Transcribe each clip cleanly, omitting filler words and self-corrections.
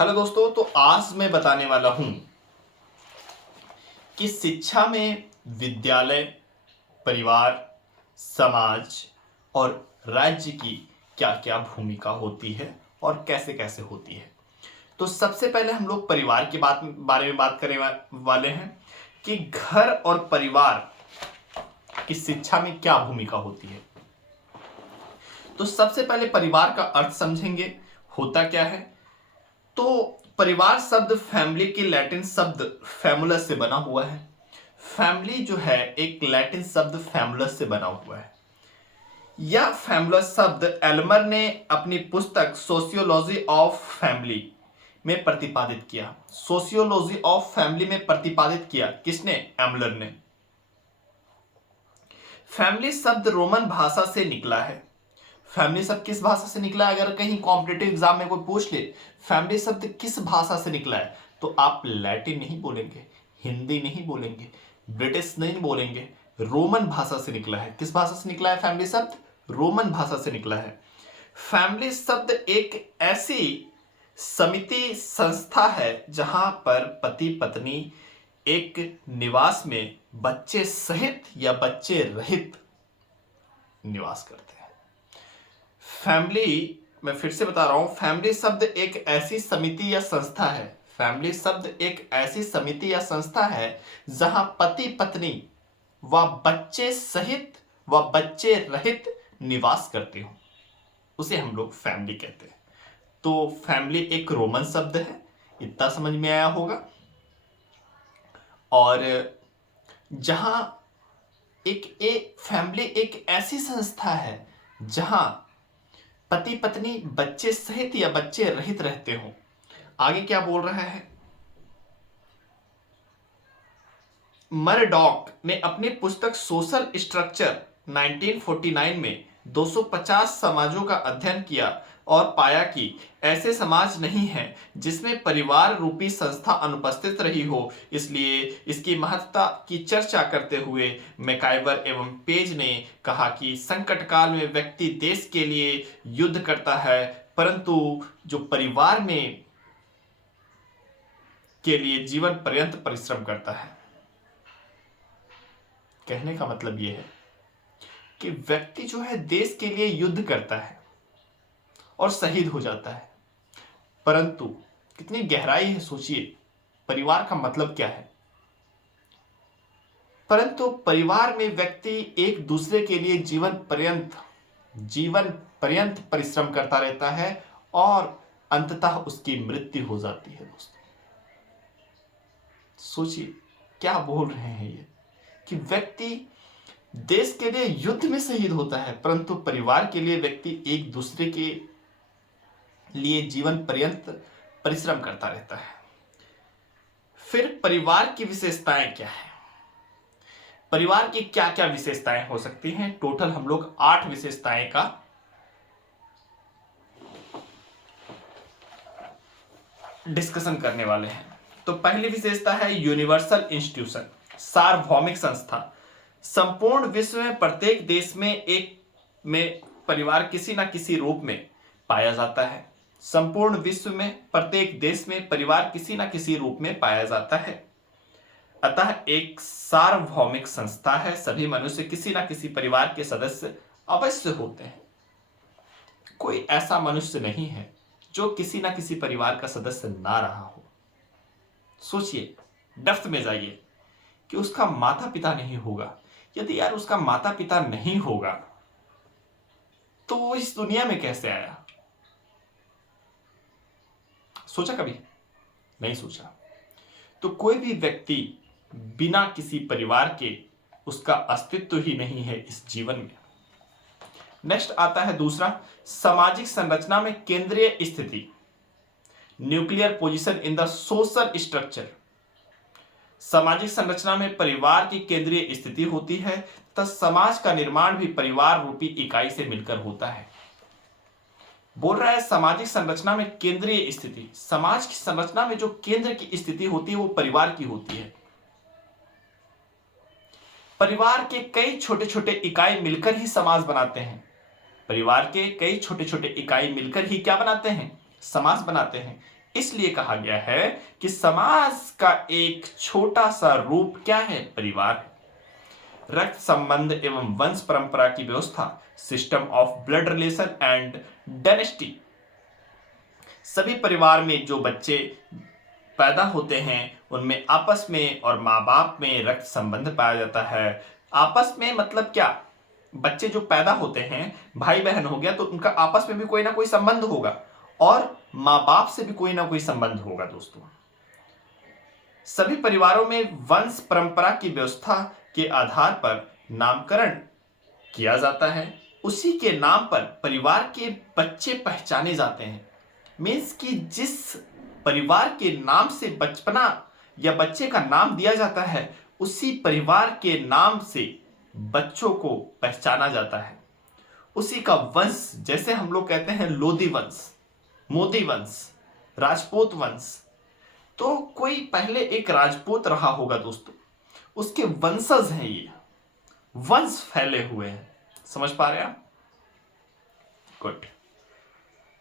Hello दोस्तों, तो आज मैं बताने वाला हूं कि शिक्षा में विद्यालय, परिवार, समाज और राज्य की क्या-क्या भूमिका होती है और कैसे-कैसे होती है। तो सबसे पहले हम लोग परिवार की बारे में बात करने वाले हैं कि घर और परिवार की शिक्षा में क्या भूमिका होती है। तो सबसे पहले परिवार का अर्थ समझेंगे, होता क्या है। तो परिवार शब्द फैमिली के लैटिन शब्द फैमुलस से बना हुआ है। फैमिली जो है एक लैटिन शब्द फैमुलस से बना हुआ है। यह फैमुलस शब्द एल्मर ने अपनी पुस्तक सोशियोलॉजी ऑफ फैमिली में प्रतिपादित किया। सोशियोलॉजी ऑफ फैमिली में प्रतिपादित किया किसने? एम्लर ने। फैमिली शब्द रोमन भाषा से निकला है। फैमिली शब्द किस भाषा से निकला है? अगर कहीं कॉम्पिटिटिव एग्जाम में कोई पूछ ले फैमिली शब्द किस भाषा से निकला है, तो आप लैटिन नहीं बोलेंगे, हिंदी नहीं बोलेंगे, ब्रिटिश नहीं बोलेंगे, रोमन भाषा से निकला है। किस भाषा से निकला है फैमिली शब्द? रोमन भाषा से निकला है। फैमिली शब्द एक ऐसी समिति संस्था है जहां पर पति पत्नी एक निवास में बच्चे सहित या बच्चे रहित निवास करते हैं। फैमिली, मैं फिर से बता रहा हूं, फैमिली शब्द एक ऐसी समिति या संस्था है। फैमिली शब्द एक ऐसी समिति या संस्था है जहां पति पत्नी व बच्चे सहित व बच्चे रहित निवास करते हो, उसे हम लोग फैमिली कहते हैं। तो फैमिली एक रोमन शब्द है, इतना समझ में आया होगा। और जहां फैमिली एक ऐसी संस्था है जहां पति पत्नी बच्चे सहित या बच्चे रहित रहते हो। आगे क्या बोल रहा है? मरडॉक ने अपनी पुस्तक सोशल स्ट्रक्चर 1949 में 250 समाजों का अध्ययन किया और पाया कि ऐसे समाज नहीं हैं जिसमें परिवार रूपी संस्था अनुपस्थित रही हो। इसलिए इसकी महत्ता की चर्चा करते हुए मैकाइवर एवं पेज ने कहा कि संकट काल में व्यक्ति देश के लिए युद्ध करता है, परंतु जो परिवार में के लिए जीवन पर्यंत परिश्रम करता है। कहने का मतलब यह है कि व्यक्ति जो है देश के लिए युद्ध करता है और शहीद हो जाता है, परंतु कितनी गहराई है सोचिए, परिवार का मतलब क्या है। परंतु परिवार में व्यक्ति एक दूसरे के लिए जीवन पर्यंत परिश्रम करता रहता है और अंततः उसकी मृत्यु हो जाती है। दोस्तों सोचिए क्या बोल रहे हैं ये, कि व्यक्ति देश के लिए युद्ध में शहीद होता है, परंतु परिवार के लिए व्यक्ति एक दूसरे के लिए जीवन पर्यंत परिश्रम करता रहता है। फिर परिवार की विशेषताएं क्या है? परिवार की क्या क्या विशेषताएं हो सकती हैं? टोटल हम लोग 8 विशेषताएं का डिस्कशन करने वाले हैं। तो पहली विशेषता है यूनिवर्सल इंस्टीट्यूशन, सार्वभौमिक संस्था। संपूर्ण विश्व में प्रत्येक देश में परिवार किसी ना किसी रूप में पाया जाता है। संपूर्ण विश्व में प्रत्येक देश में परिवार किसी ना किसी रूप में पाया जाता है। अतः एक सार्वभौमिक संस्था है। सभी मनुष्य किसी ना किसी परिवार के सदस्य अवश्य होते हैं। कोई ऐसा मनुष्य नहीं है जो किसी ना किसी परिवार का सदस्य ना रहा हो। सोचिए, डेप्थ में जाइए कि उसका माता पिता नहीं होगा। यदि यार उसका माता पिता नहीं होगा तो वो इस दुनिया में कैसे आया? सोचा कभी? नहीं सोचा। तो कोई भी व्यक्ति बिना किसी परिवार के, उसका अस्तित्व ही नहीं है इस जीवन में। नेक्स्ट आता है दूसरा, सामाजिक संरचना में केंद्रीय स्थिति, nuclear position in the social structure. सामाजिक संरचना में परिवार की केंद्रीय स्थिति होती है तथा समाज का निर्माण भी परिवार रूपी इकाई से मिलकर होता है। बोल रहा है सामाजिक संरचना में केंद्रीय स्थिति। समाज की संरचना में जो केंद्र की स्थिति होती है वो परिवार की होती है। परिवार के कई छोटे छोटे इकाई मिलकर ही समाज बनाते हैं। परिवार के कई छोटे छोटे इकाई मिलकर ही क्या बनाते हैं? समाज बनाते हैं। इसलिए कहा गया है कि समाज का एक छोटा सा रूप क्या है? परिवार है। रक्त संबंध एवं वंश परंपरा की व्यवस्था, system of blood relation and dynasty. सभी परिवार में जो बच्चे पैदा होते हैं उनमें आपस में और माँ बाप में रक्त संबंध पाया जाता है। आपस में मतलब क्या? बच्चे जो पैदा होते हैं, भाई बहन हो गया, तो उनका आपस में भी कोई ना कोई संबंध होगा और माँ बाप से भी कोई ना कोई संबंध होगा दोस्तों। सभी परिवारों में वंश परंपरा की व्यवस्था के आधार पर नामकरण किया जाता है। उसी के नाम पर परिवार के बच्चे पहचाने जाते हैं। मीन्स कि जिस परिवार के नाम से बचपना या बच्चे का नाम दिया जाता है, उसी परिवार के नाम से बच्चों को पहचाना जाता है। उसी का वंश, जैसे हम लोग कहते हैं लोधी वंश, मोदी वंश, राजपूत वंश, तो कोई पहले एक राजपूत रहा होगा दोस्तों, उसके वंशज हैं, ये वंश फैले हुए हैं। समझ पा रहे हैं? गुड।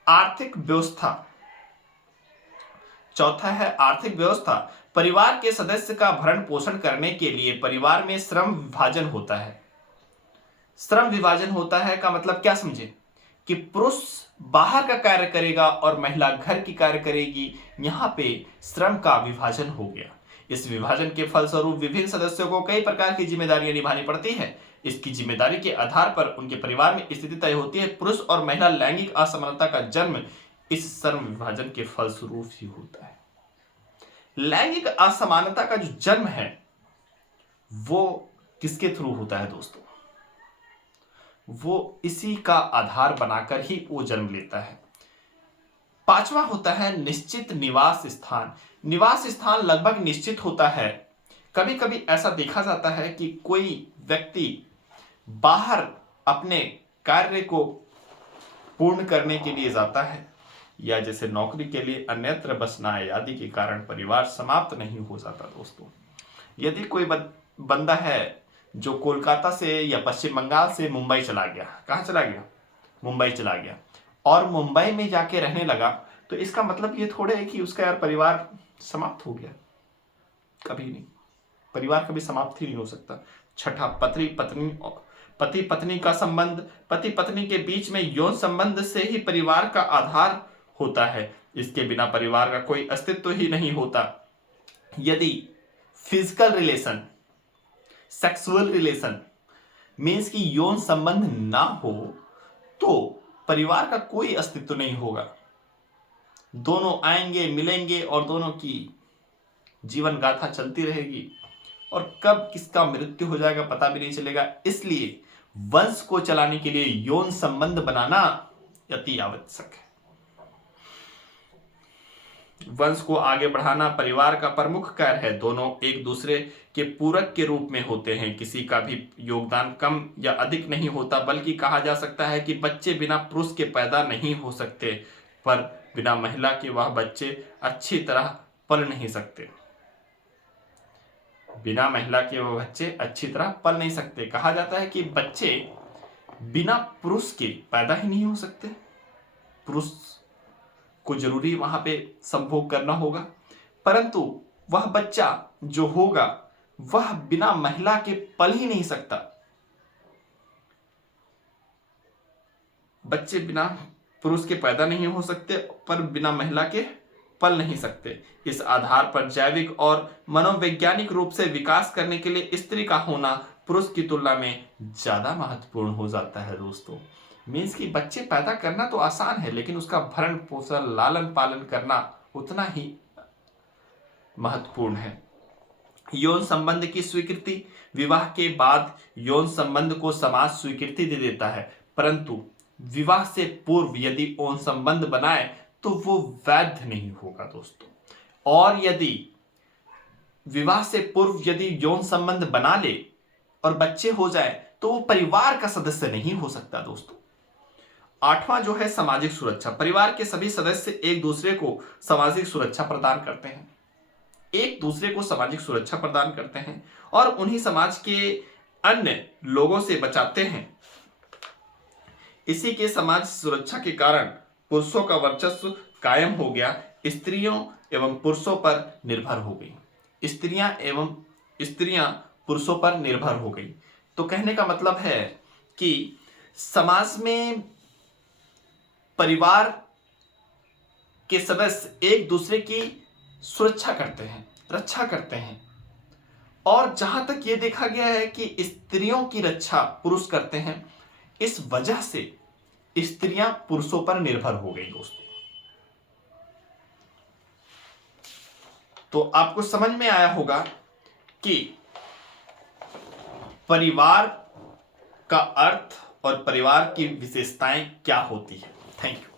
आर्थिक व्यवस्था, चौथा है आर्थिक व्यवस्था। परिवार के सदस्य का भरण पोषण करने के लिए परिवार में श्रम विभाजन होता है। श्रम विभाजन होता है का मतलब क्या समझे? कि पुरुष बाहर का कार्य करेगा और महिला घर की कार्य करेगी। यहां पे श्रम का विभाजन हो गया। इस विभाजन के फलस्वरूप विभिन्न सदस्यों को कई प्रकार की जिम्मेदारियां निभानी पड़ती है। इसकी जिम्मेदारी के आधार पर उनके परिवार में स्थिति तय होती है। पुरुष और महिला लैंगिक असमानता का जन्म इस श्रम विभाजन के फलस्वरूप ही होता है। लैंगिक असमानता का जो जन्म है वो किसके थ्रू होता है दोस्तों? वो इसी का आधार बनाकर ही वो जन्म लेता है। पांचवा होता है निश्चित निवास स्थान। निवास स्थान लगभग निश्चित होता है। कभी कभी ऐसा देखा जाता है कि कोई व्यक्ति बाहर अपने कार्य को पूर्ण करने के लिए जाता है या जैसे नौकरी के लिए अन्यत्र बसना आदि के कारण परिवार समाप्त नहीं हो जाता दोस्तों। यदि कोई बंदा है जो कोलकाता से या पश्चिम बंगाल से मुंबई चला गया, कहाँ चला गया? मुंबई चला गया, और मुंबई में जाके रहने लगा, तो इसका मतलब ये थोड़े है कि उसका यार परिवार समाप्त हो गया। कभी नहीं, परिवार कभी समाप्त ही नहीं हो सकता। छठा, पति पत्नी का संबंध। पति पत्नी के बीच में यौन संबंध से ही परिवार का आधार होता है। इसके बिना परिवार का कोई अस्तित्व ही नहीं होता। यदि physical relation, sexual relation means कि यौन संबंध ना हो तो परिवार का कोई अस्तित्व नहीं होगा। दोनों आएंगे, मिलेंगे और दोनों की जीवन गाथा चलती रहेगी और कब किसका मृत्यु हो जाएगा पता भी नहीं चलेगा। इसलिए वंश को चलाने के लिए यौन संबंध बनाना अति आवश्यक है। वंश को आगे बढ़ाना परिवार का प्रमुख कार्य है। दोनों एक दूसरे के पूरक के रूप में होते हैं। किसी का भी योगदान कम या अधिक नहीं होता, बल्कि कहा जा सकता है कि बच्चे बिना पुरुष के पैदा नहीं हो सकते, पर बिना महिला के वह बच्चे अच्छी तरह पल नहीं सकते। बिना महिला के वह बच्चे अच्छी तरह पल नहीं सकते। कहा जाता है कि बच्चे बिना पुरुष के पैदा ही नहीं हो सकते। पुरुष को जरूरी वहां पे संभोग करना होगा, परंतु वह बच्चा जो होगा वह बिना महिला के पल ही नहीं सकता। बच्चे बिना पुरुष के पैदा नहीं हो सकते, पर बिना महिला के पल नहीं सकते। इस आधार पर जैविक और मनोवैज्ञानिक रूप से विकास करने के लिए स्त्री का होना पुरुष की तुलना में ज्यादा महत्वपूर्ण हो जाता है दोस्तों। मीन्स कि बच्चे पैदा करना तो आसान है, लेकिन उसका भरण पोषण, लालन पालन करना उतना ही महत्वपूर्ण है। यौन संबंध की स्वीकृति। विवाह के बाद यौन संबंध को समाज स्वीकृति दे देता है, परंतु विवाह से पूर्व यदि यौन संबंध बनाए तो वो वैध नहीं होगा दोस्तों। और यदि विवाह से पूर्व यदि यौन संबंध बना ले और बच्चे हो जाए तो वो परिवार का सदस्य नहीं हो सकता दोस्तों। आठवां जो है सामाजिक सुरक्षा। परिवार के सभी सदस्य एक दूसरे को सामाजिक सुरक्षा प्रदान करते हैं, एक दूसरे को सामाजिक सुरक्षा प्रदान करते हैं और उन्हीं समाज के अन्य लोगों से बचाते हैं। इसी के समाज सुरक्षा के कारण पुरुषों का वर्चस्व कायम हो गया। स्त्रियों एवं पुरुषों पर निर्भर हो गई। स्त्रियां पुरुषों पर निर्भर हो गई। तो कहने का मतलब है कि समाज में परिवार के सदस्य एक दूसरे की सुरक्षा करते हैं, रक्षा करते हैं, और जहां तक ये देखा गया है कि स्त्रियों की रक्षा पुरुष करते हैं, इस वजह से स्त्रियां पुरुषों पर निर्भर हो गई दोस्तों। तो आपको समझ में आया होगा कि परिवार का अर्थ और परिवार की विशेषताएं क्या होती है। Thank you.